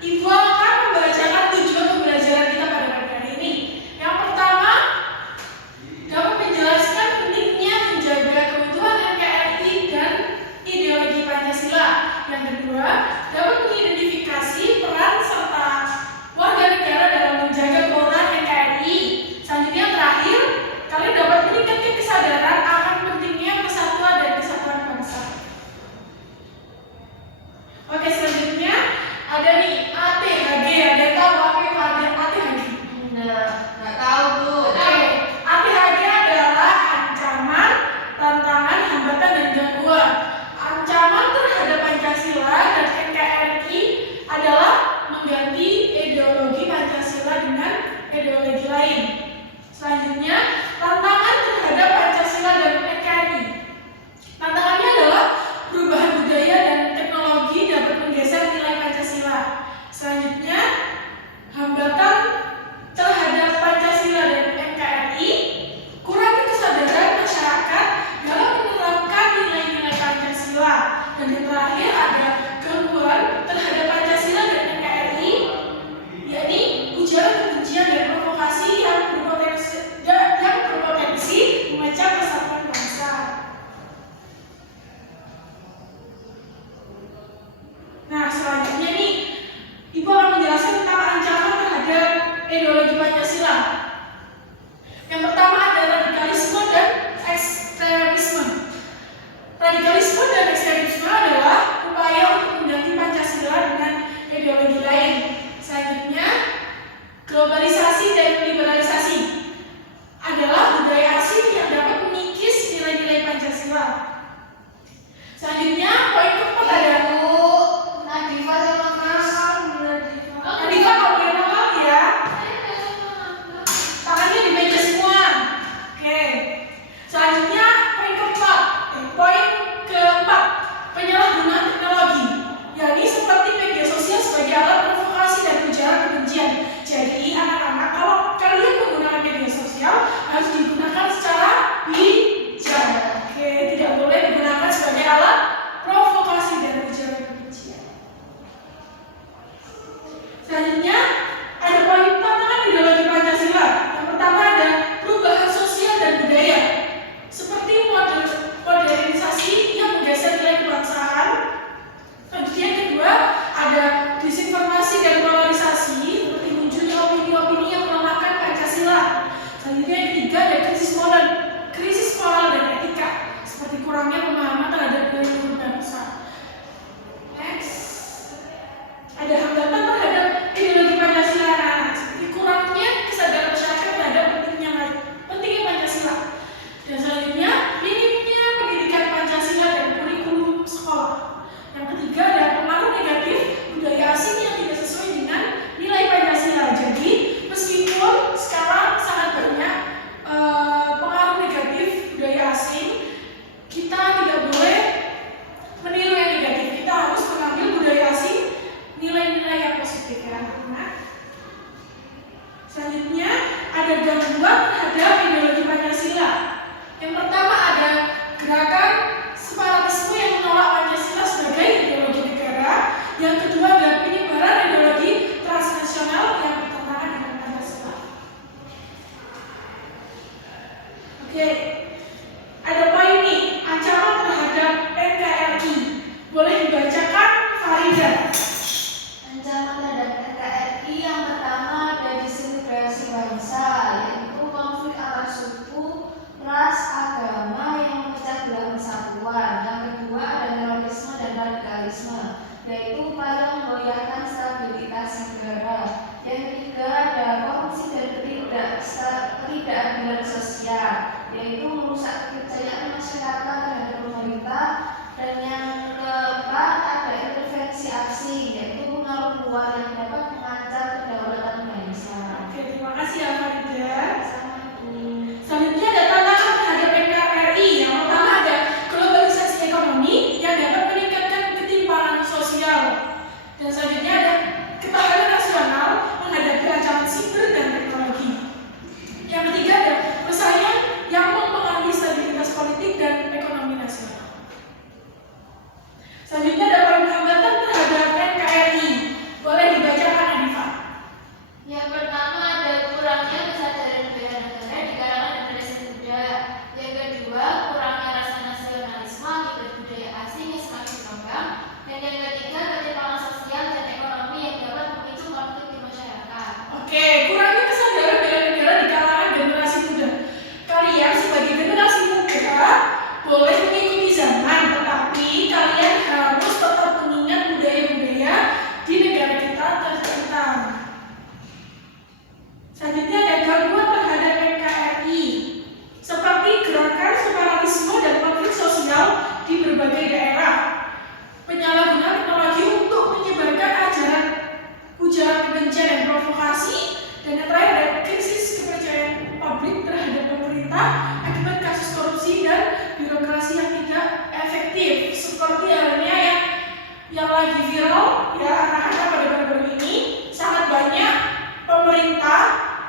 Ibu akan membacakan tujuan pembelajaran kita pada pagi hari ini. Yang pertama, dapat menjelaskan pentingnya menjaga keutuhan NKRI dan ideologi Pancasila. Yang kedua, dapat mengidentifikasi peran serta warga negara dalam menjaga keutuhan NKRI. Selanjutnya, terakhir, kalian dapat meningkatkan kesadaran akan pentingnya persatuan dan kesatuan bangsa. Oke, selanjutnya ada nih ATHG. Ada yang tahu apa itu ATHG? Nggak tahu, Bu. Oke, ATHG adalah ancaman, tantangan, hambatan, dan gangguan. Ancaman terhadap Pancasila dan NKRI adalah mengganti ideologi Pancasila dengan ideologi lain. Selanjutnya, tantangan terhadap Pancasila dan NKRI. Tantangannya adalah perubahan budaya dan teknologi dapat menggeser nilai Pancasila. Selanjutnya, hambatan terhadap Pancasila dan NKRI, kurangnya kesadaran masyarakat dalam menerapkan nilai-nilai Pancasila. Dan yang terakhir ada gangguan terhadap Pancasila dan NKRI, yakni ujaran kebencian dan provokasi yang berpotensi memecah persatuan bangsa. Nah, selanjutnya nih, Ibu akan menjelaskan tentang ancaman terhadap ideologi Pancasila. Yang pertama ada radikalisme dan ekstremisme. Radikalisme dan ekstremisme adalah upaya untuk mengganti Pancasila dengan ideologi lain. Selanjutnya, globalisasi dan liberalisasi adalah budaya asing yang dapat mengikis nilai-nilai Pancasila. Selanjutnya, poin keempat ada Nadifa sama Kak. Nadifa, kalau boleh nongol ya. Tangannya di meja semua. Oke. Selanjutnya poin keempat, penyalahgunaan teknologi, yakni seperti media sosial sebagai alat provokasi dan ujaran kebencian. Jadi anak-anak, kalau kalian menggunakan media sosial harus digunakan secara bijak. Oke, tidak boleh digunakan sebagai alat provokasi dan ujaran kebencian. Selanjutnya ada poin tantangan ideologi Pancasila. Yang pertama ada perubahan sosial dan budaya, seperti modernisasi yang menggeser nilai kebangsaan. Selanjutnya yang kedua ada disinformasi dan polarisasi, seperti munculnya opini-opini yang melemahkan Pancasila. Selanjutnya yang ketiga ada krisis moral dan etika, seperti kurangnya pemahaman terhadap nilai-nilai bangsa. Next, ada hambatan terhadap ideologi Pancasila anak-anak, seperti kurangnya kesadaran masyarakat terhadap pentingnya Pancasila. Dan selanjutnya, minimnya pendidikan Pancasila dan kurikulum sekolah. Yang ketiga ada pengaruh negatif budaya asing yang tidak sesuai dengan nilai Pancasila. Jadi, meskipun sekarang sangat banyak pengaruh negatif budaya asing, kita tidak boleh meniru yang negatif. Kita harus mengambil budaya asing nilai-nilai yang positif ya anak-anak. Selanjutnya ada gangguan terhadap ideologi Pancasila. Yang pertama ada gerakan separatisme yang menolak Pancasila sebagai ideologi negara. Yang kedua ada penyebaran ideologi transnasional yang bertentangan dengan Pancasila. Oke, ada poin nih, ancaman terhadap NKRI. Boleh dibacakan, Farida? Ancaman terhadap NKRI yang pertama ada disintegrasi bangsa, yaitu konflik antar suku, ras, agama yang memecah belah persatuan. Yang kedua ada terorisme dan radikalisme, yaitu upaya menggoyahkan stabilitas negara. Yang ketiga ada korupsi dan ketidakadilan sosial, yaitu merusak kepercayaan masyarakat terhadap pemerintah. Dan yang keempat ada intervensi asing, yaitu pengaruh luar yang dapat mengancam kedaulatan bangsa. Oke, terima kasih ya Farida. Sama Bu. Selanjutnya ada tantangan terhadap NKRI. Yang pertama ada globalisasi ekonomi yang dapat meningkatkan ketimpangan sosial. Dan selanjutnya ada ketahanan nasional menghadapi ancaman siber dan teknologi. Yang ketiga ada persaingan yang mempengaruhi stabilitas politik dan ekonomi nasional. Selanjutnya ada poin hambatan terhadap NKRI. Boleh dibaca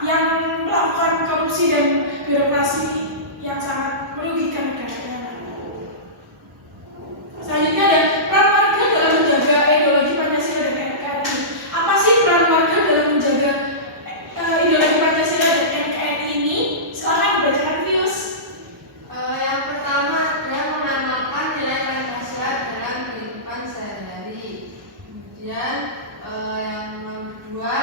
yang melakukan korupsi dan birokrasi yang sangat merugikan negara. Selanjutnya ada peran warga dalam menjaga ideologi Pancasila dan NKRI. Apa sih peran warga dalam menjaga ideologi Pancasila dan NKRI ini? Silahkan dibacakan Pius. Yang pertama adalah menanamkan nilai Pancasila dalam kehidupan sehari-hari. Kemudian yang kedua